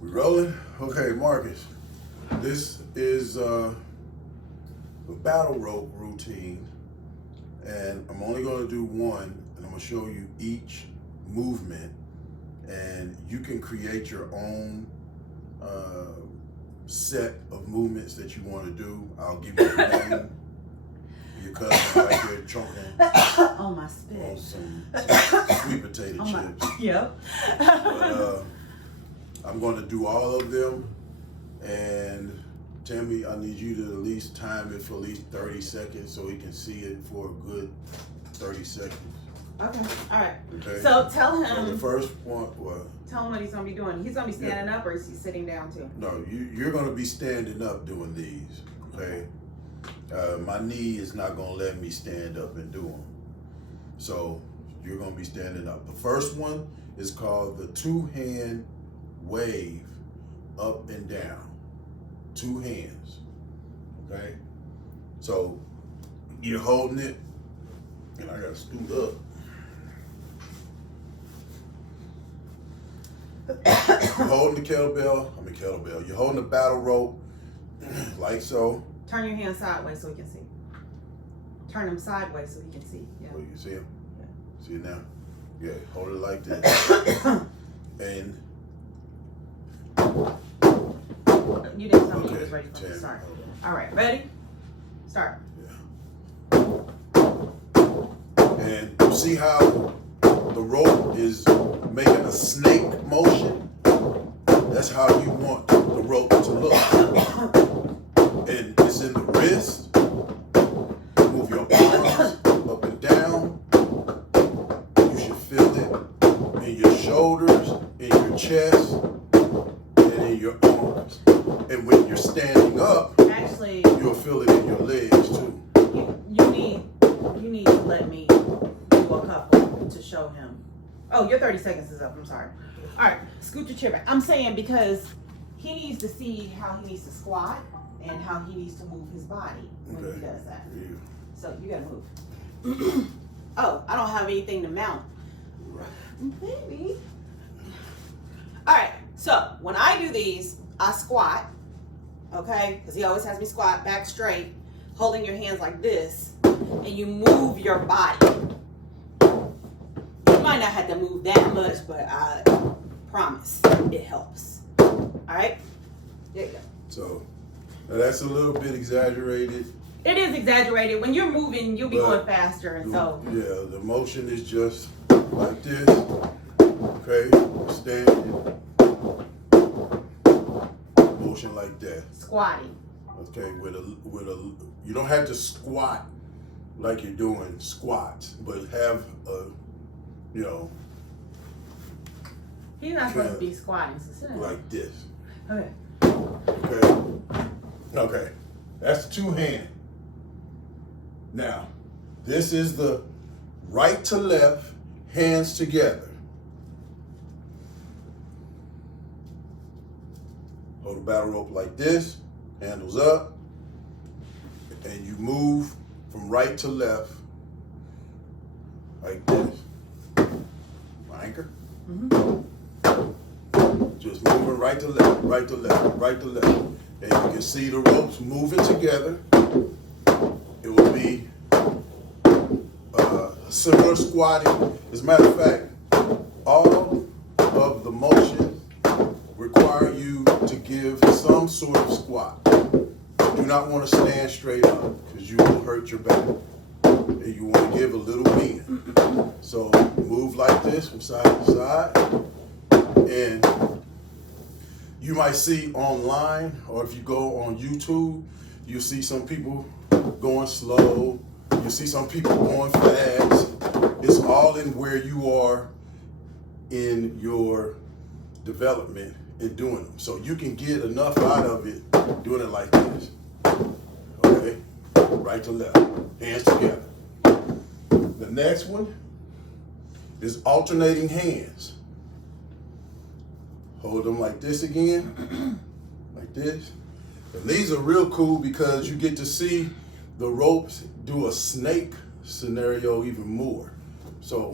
We rolling? Okay, Marcus. This is a battle rope routine, and I'm only going to do one, and I'm going to show you each movement, and you can create your own set of movements that you want to do. I'll give you a name. Your cousin right there choking on my spit. On some sweet potato chips. Yep. But, I'm going to do all of them, and Tammy, I need you to at least time it for at least 30 seconds so he can see it for a good 30 seconds. Okay, all right. Okay. So tell him. So the first one, what? Tell him what he's going to be doing. He's going to be standing up, or is he sitting down too? No, you're going to be standing up doing these, okay? My knee is not going to let me stand up and do them. So you're going to be standing up. The first one is called the two-hand wave up and down. Two hands, okay? So you're holding it, and I got to scoot up. You're holding the kettlebell. You're holding the battle rope, like so. Turn your hand sideways so he can see. Turn them sideways so he can see. Yeah. Oh, you see him? Yeah. See it now? Yeah, hold it like this. And you didn't tell me you okay, was ready for the start. hold All right, ready? Start. Yeah. And you see how the rope is making a snake motion? That's how you want the rope to look. And it's in the wrist. Move your arms up and down. You should feel it in your shoulders, in your chest, and in your arms. And when you're standing up, actually, you'll feel it in your legs too. You need to let me do a couple to show him. Oh, your 30 seconds is up. I'm sorry. All right, scoot your chair back. I'm saying because he needs to see how he needs to squat and how he needs to move his body when he does that. Yeah. So you gotta move. Oh, I don't have anything to mount. Baby. All right, so when I do these, I squat, okay? Because he always has me squat back straight, holding your hands like this, and you move your body. You might not have to move that much, but I promise it helps. All right? There you go. So now that's a little bit exaggerated. It is exaggerated. When you're moving, you'll be going faster, and so. Yeah, the motion is just like this. Okay, standing. Motion like that. Squatting. Okay, with a you don't have to squat like you're doing squats, but have a, you know. He's not supposed to be squatting, so sit down. Like this. Okay. Okay. Okay. That's two hand. Now, this is the right to left, hands together. Hold the battle rope like this, handles up, and you move from right to left like this. My anchor. Mm-hmm. Just moving right to left, right to left, right to left. And you can see the ropes moving together. It will be similar squatting. As a matter of fact, all of the motion require you to give some sort of squat. You do not want to stand straight up because you will hurt your back. And you want to give a little bend. So move like this from side to side. And you might see online, or if you go on YouTube, you'll see some people going slow. You see some people going fast. It's all in where you are in your development in doing them. So you can get enough out of it doing it like this. Okay? Right to left. Hands together. The next one is alternating hands. Hold them like this again, like this. And these are real cool because you get to see the ropes do a snake scenario even more. So